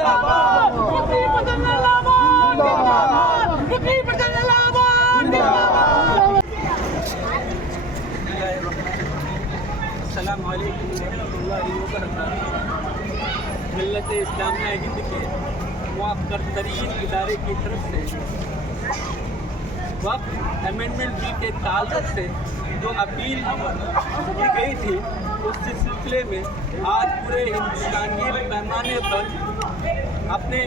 जिंदाबाद, मुस्लिम जिंदाबाद, मुस्लिम जिंदाबाद, जिंदाबाद। अस्सलाम वालेकुम रहमतुल्लाहि व बरकातहू। मिल्लत इस्लामिया हिंद के मुअक्कर तरीन इदारे की तरफ से वक्फ अमेंडमेंट बिल के ताल्लुक से जो अपील की गई थी, उस सिलसिले में आज पूरे हिंदुस्तानी पैमाने पर अपने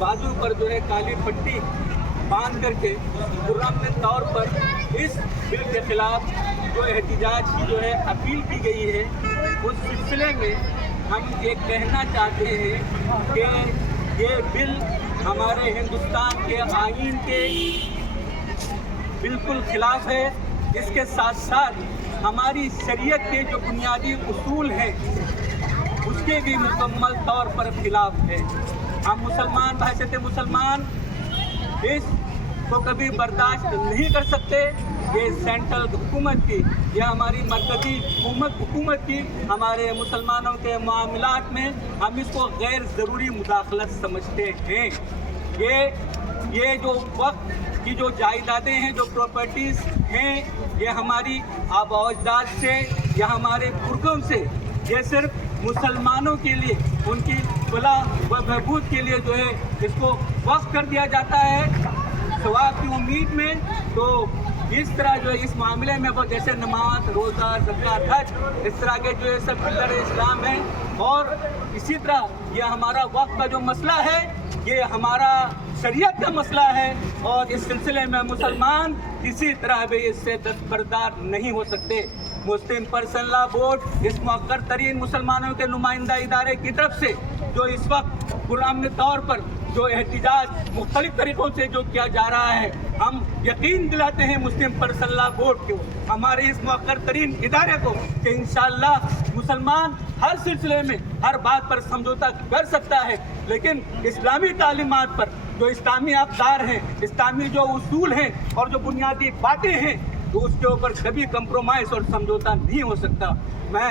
बाजू पर जो है काली पट्टी बांध करके पुरअमन तौर पर इस बिल के खिलाफ जो एहतिजाज की जो है अपील की गई है, उस सिलसिले में हम ये कहना चाहते हैं कि ये बिल हमारे हिंदुस्तान के आईन के बिल्कुल खिलाफ है। इसके साथ साथ हमारी शरीयत के जो बुनियादी उसूल हैं उसके भी मुकम्मल तौर पर खिलाफ है। हम मुसलमान बहैसियत मुसलमान इसको कभी बर्दाश्त नहीं कर सकते। ये सेंट्रल हुकूमत की या हमारी मरकज़ी हुकूमत की हमारे मुसलमानों के मामलात में हम इसको गैर ज़रूरी मुदाखलत समझते हैं। ये जो वक्त की जो जायदादें हैं, जो प्रॉपर्टीज़ हैं, ये हमारी आबा अजदाद से या हमारे पुरखों से ये सिर्फ मुसलमानों के लिए उनकी फलाह व बहबूद के लिए जो है इसको वक्फ कर दिया जाता है सवाब की उम्मीद में। तो इस तरह जो है इस मामले में वो जैसे नमाज, रोज़ा, ज़कात, हज, इस तरह के जो है सब पिलर इस्लाम हैं। और इसी तरह ये हमारा वक्फ का जो मसला है, ये हमारा शरीयत का मसला है और इस सिलसिले में मुसलमान किसी तरह भी इससे दस्तबरदार नहीं हो सकते। मुस्लिम पर्सनल लॉ बोर्ड इस मुअक्कर तरीन मुसलमानों के नुमाइंदा इदारे की तरफ से जो इस वक्त पुरअमन तौर पर जो एहतिजाज मुख्तलिफ तरीक़ों से जो किया जा रहा है, हम यकीन दिलाते हैं मुस्लिम पर्सनल लॉ बोर्ड को, हमारे इस मुअक्कर तरीन इदारे को, कि इंशाअल्लाह मुसलमान हर सिलसिले में हर बात पर समझौता कर सकता है, लेकिन इस्लामी तालीमात पर जो इस्लामी अक़दार हैं, इस्लामी जो उसूल हैं और जो बुनियादी बातें हैं, तो उसके ऊपर कभी कंप्रोमाइज़ और समझौता नहीं हो सकता। मैं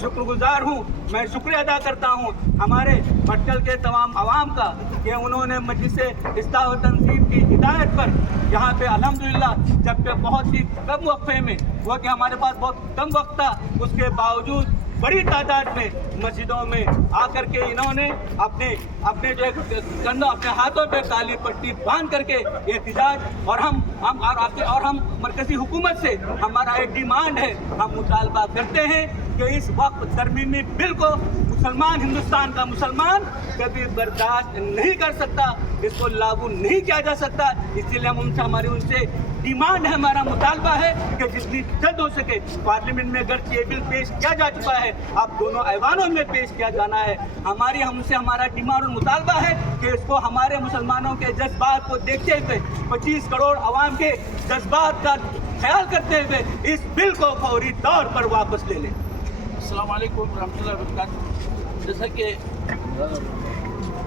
शुक्रगुजार हूँ, मैं शुक्रिया अदा करता हूँ हमारे भटकल के तमाम आवाम का कि उन्होंने मजलिस इस्लाह व तंज़ीम की हिदायत पर यहाँ पे अल्हम्दुलिल्लाह, जबकि बहुत ही कम वक्फे में वो कि हमारे पास बहुत कम वक्त था, उसके बावजूद बड़ी तादाद में मस्जिदों में आकर के इन्होंने अपने जो है कंधों, अपने हाथों पे काली पट्टी बांध करके एहतिजाज और हम मरकज़ी हुकूमत से हमारा एक डिमांड है, हम मुतालबा करते हैं कि इस वक्त तरमीमी बिल को हिंदुस्तान का मुसलमान कभी बर्दाश्त नहीं कर सकता, इसको लागू नहीं किया जा सकता। इसलिए हमारी उनसे डिमांड है, हमारा मुतालबा है कि जितनी जल्द हो सके पार्लियामेंट में अगर ये बिल पेश किया जा चुका है, अब दोनों ऐवानों में पेश किया जाना है। हमसे हमारा डिमांड और मुतालबा है कि इसको हमारे मुसलमानों के जज्बात को देखते हुए 25 करोड़ आवाम के जज्बात का ख्याल करते हुए इस बिल को फौरी तौर पर वापस ले लें। अस्सलाम वालेकुम रहमतुल्लाहि व बरकातहू। जैसा कि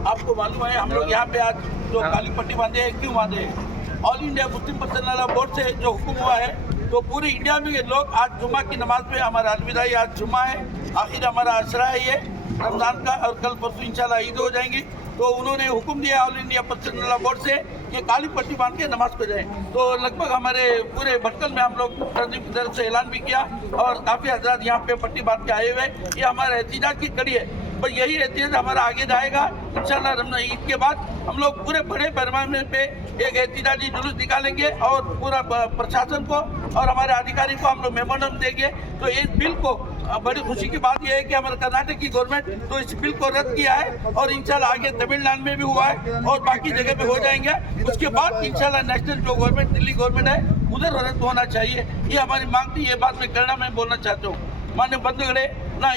आपको मालूम है, हम लोग यहाँ पे आज जो काली पट्टी बांधे हैं, क्यों बांधे हैं? All India Muslim personal law board से जो हुक्म हुआ है, तो पूरी इंडिया में ये लोग आज जुम्मा की नमाज में, हमारा अलविदाई आज जुम्मा है, आखिर हमारा अशरा है ये रमज़ान का, और कल परसों इंशाल्लाह ईद हो जाएंगी। तो उन्होंने हुक्म दिया all India personal law board से कि काली पट्टी बांध के नमाज पे जाएं। तो लगभग हमारे पूरे भटकल में हम लोग तंजीम की तरफ से ऐलान भी किया और काफ़ी हज़रात यहाँ पे पट्टी बांध के आए हुए। ये हमारे एहतिजाज की कड़ी है, पर यही एहतिजाज हमारा आगे जाएगा इंशाल्लाह। रमज़ान ईद के बाद हम लोग पूरे बड़े पैमाने पे एक एहतिजाजी जुलूस निकालेंगे और पूरा प्रशासन को और हमारे अधिकारी को हम लोग मेमोरेंडम देंगे। तो इस बिल को बड़ी खुशी की बात यह है कि हमारे कर्नाटक की गवर्नमेंट तो इस बिल को रद्द किया है और इंशाल्लाह आगे तमिलनाडु में भी हुआ है और बाकी जगह पे हो जाएंगे। उसके बाद इंशाल्लाह नेशनल जो गवर्नमेंट, दिल्ली गवर्नमेंट है, उधर रद्द होना चाहिए। ये हमारी मांग थी, ये बात मैं करना मैं बोलना चाहता हूँ। मान्य बंधुगळे,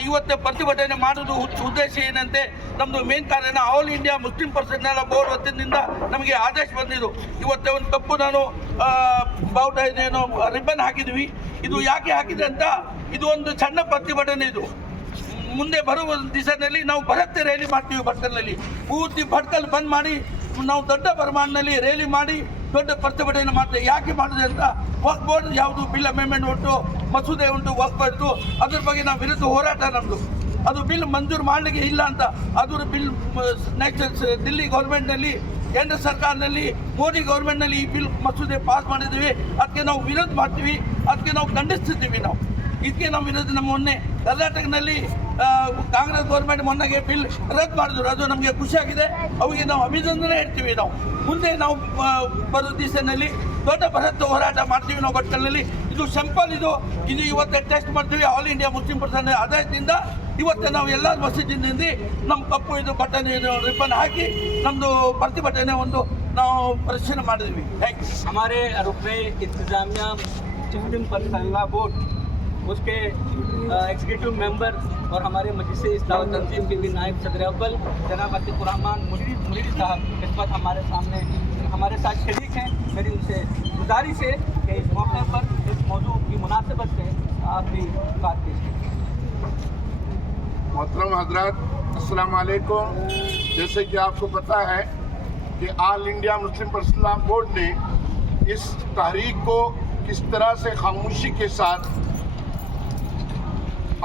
ಇವತ್ತು ಪ್ರತಿಭಟನೆ ಮಾಡೋದು ಉದ್ದೇಶ ಏನಂತೆ, ನಮ್ಮದು ಮೇನ್ ಕಾರಣ all India Muslim personal board ವತಿಯಿಂದ ನಮಗೆ ಆದೇಶ ಬಂದಿದ್ದು. ಇವತ್ತು ಒಂದು ಕಪ್ಪು ನಾನು ಬಾವುಟ ಇದೇನೋ ರಿಬ್ಬನ್ ಹಾಕಿದ್ವಿ. ಇದು ಯಾಕೆ ಹಾಕಿದೆ ಅಂತ, ಇದು ಒಂದು ಸಣ್ಣ ಪ್ರತಿಭಟನೆ. ಇದು ಮುಂದೆ ಬರುವ ದಿವಸದಲ್ಲಿ ನಾವು ಬೃಹತ್ ರ್ಯಾಲಿ ಮಾಡ್ತೀವಿ ಭಟ್ಕಲ್ನಲ್ಲಿ. ಪೂರ್ತಿ ಭಟ್ಕಲ್ ಬಂದ್ ಮಾಡಿ ನಾವು ದೊಡ್ಡ ಪ್ರಮಾಣದಲ್ಲಿ ರ್ಯಾಲಿ ಮಾಡಿ ದೊಡ್ಡ ಪ್ರತಿಭಟನೆ ಮಾಡ್ತೇವೆ. ಯಾಕೆ ಮಾಡಿದೆ ಅಂತ, ವಕ್ಫ್ ಬೋರ್ಡ್ ಯಾವುದು ಬಿಲ್ ಅಮೆಂಡ್ಮೆಂಟ್ ಉಂಟು, ಮಸೂದೆ ಉಂಟು, ವಕ್ಫ್ ಉಂಟು, ಅದ್ರ ಬಗ್ಗೆ ನಾವು ವಿರುದ್ಧ ಹೋರಾಟ ನಮ್ಮದು. ಅದು ಬಿಲ್ ಮಂಜೂರು ಮಾಡಲಿಕ್ಕೆ ಇಲ್ಲ ಅಂತ. ಅದು ಬಿಲ್ ನೆಕ್ಸ್ಟ್ ದಿಲ್ಲಿ ಗೌರ್ಮೆಂಟ್ನಲ್ಲಿ, ಕೇಂದ್ರ ಸರ್ಕಾರದಲ್ಲಿ, ಮೋದಿ ಗೌರ್ಮೆಂಟ್ನಲ್ಲಿ ಈ ಬಿಲ್ ಮಸೂದೆ ಪಾಸ್ ಮಾಡಿದ್ದೀವಿ. ಅದಕ್ಕೆ ನಾವು ವಿರೋಧ ಮಾಡ್ತೀವಿ, ಅದಕ್ಕೆ ನಾವು ಖಂಡಿಸ್ತಿದ್ದೀವಿ. ಇದಕ್ಕೆ ನಾವು ವಿರೋಧ. ನಮ್ಮ ಮೊನ್ನೆ ಕರ್ನಾಟಕದಲ್ಲಿ ಕಾಂಗ್ರೆಸ್ ಗೌರ್ಮೆಂಟ್ ಮೊನ್ನೆಗೆ ಬಿಲ್ ರದ್ದು ಮಾಡಿದ್ರು, ಅದು ನಮಗೆ ಖುಷಿಯಾಗಿದೆ. ಅವರಿಗೆ ನಾವು ಅಭಿನಂದನೆ ಹೇಳ್ತೀವಿ. ನಾವು ಮುಂದೆ ನಾವು ಬರೋ ದಿವಸದಲ್ಲಿ ದೊಡ್ಡ ಬೃಹತ್ ಹೋರಾಟ ಮಾಡ್ತೀವಿ ನಾವು ಭಟ್ಕಳದಲ್ಲಿ. ಇದು ಸಿಂಪಲ್, ಇದು ಇವತ್ತೇ ಟೆಸ್ಟ್ ಮಾಡ್ತೀವಿ. ಆಲ್ ಇಂಡಿಯಾ ಮುಸ್ಲಿಂ ಪರ್ಸನ್ ಆದಾಯದಿಂದ ಇವತ್ತು ನಾವು ಎಲ್ಲ ಮಸೀದಿಯಿಂದ ನಮ್ಮ ಕಪ್ಪು ಇದು ಬಟನ್ ರಿಬ್ಬನ್ ಹಾಕಿ ನಮ್ಮದು ಪ್ರತಿಭಟನೆ ಒಂದು ನಾವು ಪ್ರದರ್ಶನ ಮಾಡಿದ್ವಿ. Thank you. हमारे रुकने इंतजामिया मुस्लिम पर्सनल बोर्ड, उसके एग्जीक्यूटिव मेंबर और हमारे मजलिस इस्लाह तंजीम के भी नायब सदर अव्वल जनाब अतीकुर रहमान मुनीरी साहब इस वक्त हमारे सामने हमारे साथ शरीक हैं। मेरी उनसे गुजारिश है कि इस मौके पर इस मौजू की मुनासिबत से आप भी बात कीजिए। मोहतरम हजरात, अस्सलाम वालेकुम। जैसे कि आपको पता है कि all India Muslim personal board ने इस तहरीक को किस तरह से खामोशी के साथ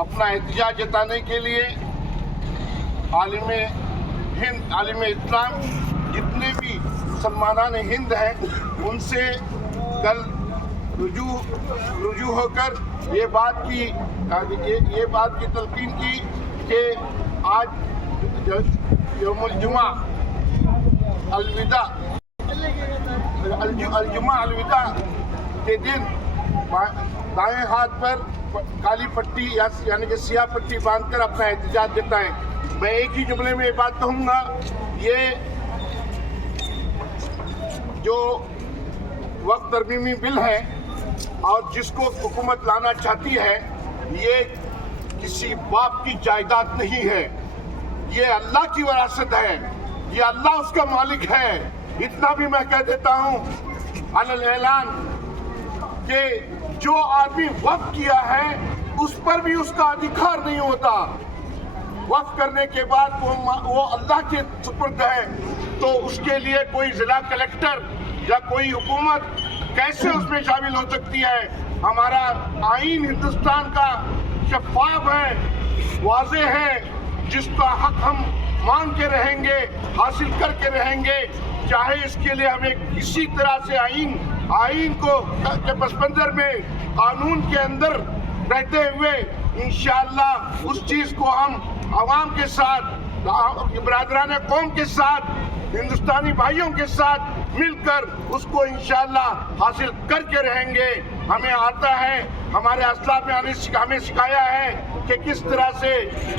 अपना एहतजाज जताने के लिए आलिम हिंद, आलिम इस्लाम, जितने भी मुसलमान हिंद हैं, उनसे कल रुजू होकर ये बात की तलकीन की कि आज यौमुल जुमा अलविदा अलविदा के दिन दाएं हाथ पर काली पट्टी यानी कि सियाह पट्टी बांधकर अपना एहतजाज जताएं। मैं एक ही जुमले में ये बात कहूँगा, ये जो वक्त तरमीमी बिल है और जिसको हुकूमत लाना चाहती है, ये किसी बाप की जायदाद नहीं है, ये अल्लाह की विरासत है, ये अल्लाह उसका मालिक है। इतना भी मैं कह देता हूँ अलल ऐलान कि जो आदमी वक्फ किया है उस पर भी उसका अधिकार नहीं होता। वक्फ करने के बाद वो अल्लाह के सुपुर्द है, तो उसके लिए कोई जिला कलेक्टर या कोई हुकूमत कैसे उसमें शामिल हो सकती है? हमारा आईन हिंदुस्तान का शफाफ है, वाज़ेह है, जिसका हक हम मांग के रहेंगे, हासिल करके रहेंगे, चाहे इसके लिए हमें किसी तरह से आईन को के पसमंजर में कानून के अंदर रहते हुए इंशाअल्लाह उस चीज़ को हम आवाम के साथ, बरादरान कौम के साथ, हिंदुस्तानी भाइयों के साथ मिलकर उसको इंशाअल्लाह हासिल करके रहेंगे। हमें आता है, हमारे असलाफ में हमें सिखाया है कि किस तरह से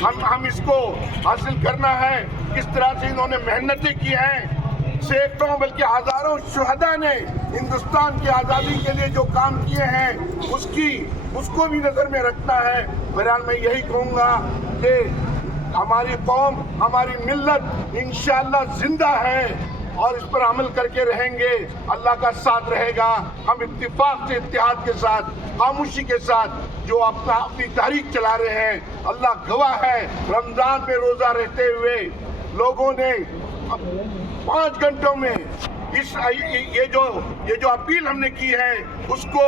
हम इसको हासिल करना है, किस तरह से इन्होंने मेहनतें की हैं। सैकड़ों बल्कि हजारों शुहदा ने हिंदुस्तान की आज़ादी के लिए जो काम किए हैं उसको भी नज़र में रखना है। बहरहाल मैं यही कहूँगा कि हमारी कौम, हमारी मिल्लत इंशाअल्लाह जिंदा है और इस पर अमल करके रहेंगे। अल्लाह का साथ रहेगा। हम इत्तिफाक से, इत्तेहाद के साथ, खामोशी के साथ जो अपनी तहरीक चला रहे हैं, अल्लाह गवाह है, रमज़ान में रोज़ा रहते हुए लोगों ने 5 घंटों में ये जो अपील हमने की है उसको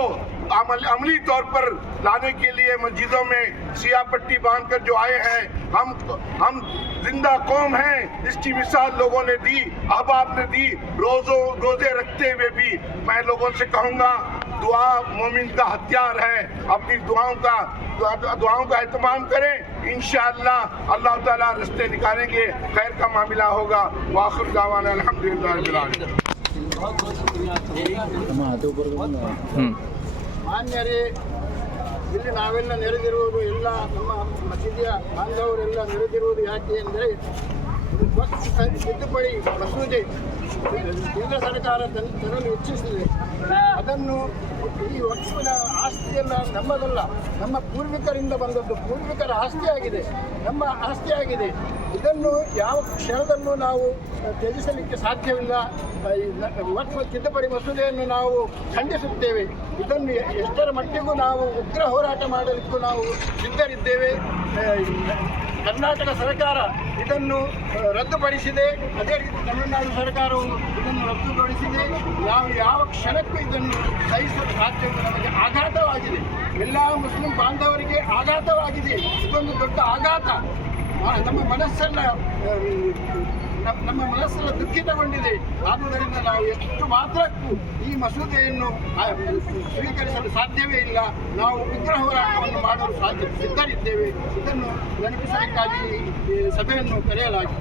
अमली तौर पर लाने के लिए मस्जिदों में सियाह पट्टी बांधकर जो आए हैं, हम जिंदा कौम हैं, इसकी मिसाल लोगों ने दी, अहबाब ने दी। रोजे रखते हुए भी मैं लोगों से कहूँगा, दुआ मोमिन का हथियार है, अपनी दुआओं का एहतमाम करें। इंशाअल्लाह अल्लाह ताला रास्ते निकालेंगे, खैर का मामला होगा। वाखिर दावाना अल्हम्दुलिल्लाह रब्बिल आलमीन। बहुत बहुत शुक्रिया। ಮಾನ್ಯರೇ, ಇಲ್ಲಿ ನಾವೆಲ್ಲ ನೆರೆದಿರುವುದು, ಎಲ್ಲ ನಮ್ಮ ಮಸೀದಿಯ ಬಾಂಧವರೆಲ್ಲ ನೆರೆದಿರುವುದು ಯಾಕೆ ಅಂದರೆ ವಕ್ಫ್ ತಿದ್ದುಪಡಿ ಮಸೂದೆ ಕೇಂದ್ರ ಸರ್ಕಾರ ತರಲು ಇಚ್ಛಿಸಿದೆ. ಅದನ್ನು ಈ ವಕ್ಫಿನ ಆಸ್ತಿಯೆಲ್ಲ ನಮ್ಮದಲ್ಲ, ನಮ್ಮ ಪೂರ್ವಿಕರಿಂದ ಬಂದದ್ದು, ಪೂರ್ವಿಕರ ಆಸ್ತಿಯಾಗಿದೆ, ನಮ್ಮ ಆಸ್ತಿಯಾಗಿದೆ. ಇದನ್ನು ಯಾವ ಕ್ಷಣದಲ್ಲೂ ನಾವು ತ್ಯಜಿಸಲಿಕ್ಕೆ ಸಾಧ್ಯವಿಲ್ಲ. ವಕ್ಫ್ ತಿದ್ದುಪಡಿ ಮಸೂದೆಯನ್ನು ನಾವು ಖಂಡಿಸುತ್ತೇವೆ. ಇದನ್ನು ಎಷ್ಟರ ಮಟ್ಟಿಗೂ ನಾವು ಉಗ್ರ ಹೋರಾಟ ಮಾಡಲಿಕ್ಕೂ ನಾವು ಸಿದ್ಧರಿದ್ದೇವೆ. ಕರ್ನಾಟಕ ಸರ್ಕಾರ ಇದನ್ನು ರದ್ದುಪಡಿಸಿದೆ, ಅದೇ ರೀತಿ ತಮಿಳುನಾಡು ಸರ್ಕಾರವು ಇದನ್ನು ರದ್ದುಪಡಿಸಿದೆ. ಯಾವ ಕ್ಷಣಕ್ಕೂ ಇದನ್ನು ಸಹಿಸಲು ಸಾಧ್ಯವಿಲ್ಲ. ನಮಗೆ ಆಘಾತವಾಗಿದೆ, ಎಲ್ಲ ಮುಸ್ಲಿಂ ಬಾಂಧವರಿಗೆ ಆಘಾತವಾಗಿದೆ. ಇದೊಂದು ದೊಡ್ಡ ಆಘಾತ. ನಮ್ಮ ಮನಸ್ಸೆಲ್ಲ ನಮ್ಮ ಮನಸ್ಸೆಲ್ಲ ದುಃಖಿತಗೊಂಡಿದೆ. ಆದುದರಿಂದ ನಾವು ಎಷ್ಟು ಮಾತ್ರಕ್ಕೂ ಈ ಮಸೂದೆಯನ್ನು ಸ್ವೀಕರಿಸಲು ಸಾಧ್ಯವೇ ಇಲ್ಲ. ನಾವು ಉಗ್ರ ಹೋರಾಟವನ್ನು ಮಾಡಲು ಸಿದ್ಧರಿದ್ದೇವೆ. ಇದನ್ನು ನೆನಪಿಸಲಿಕ್ಕಾಗಿ ಈ ಸಭೆಯನ್ನು ಕರೆಯಲಾಗಿದೆ.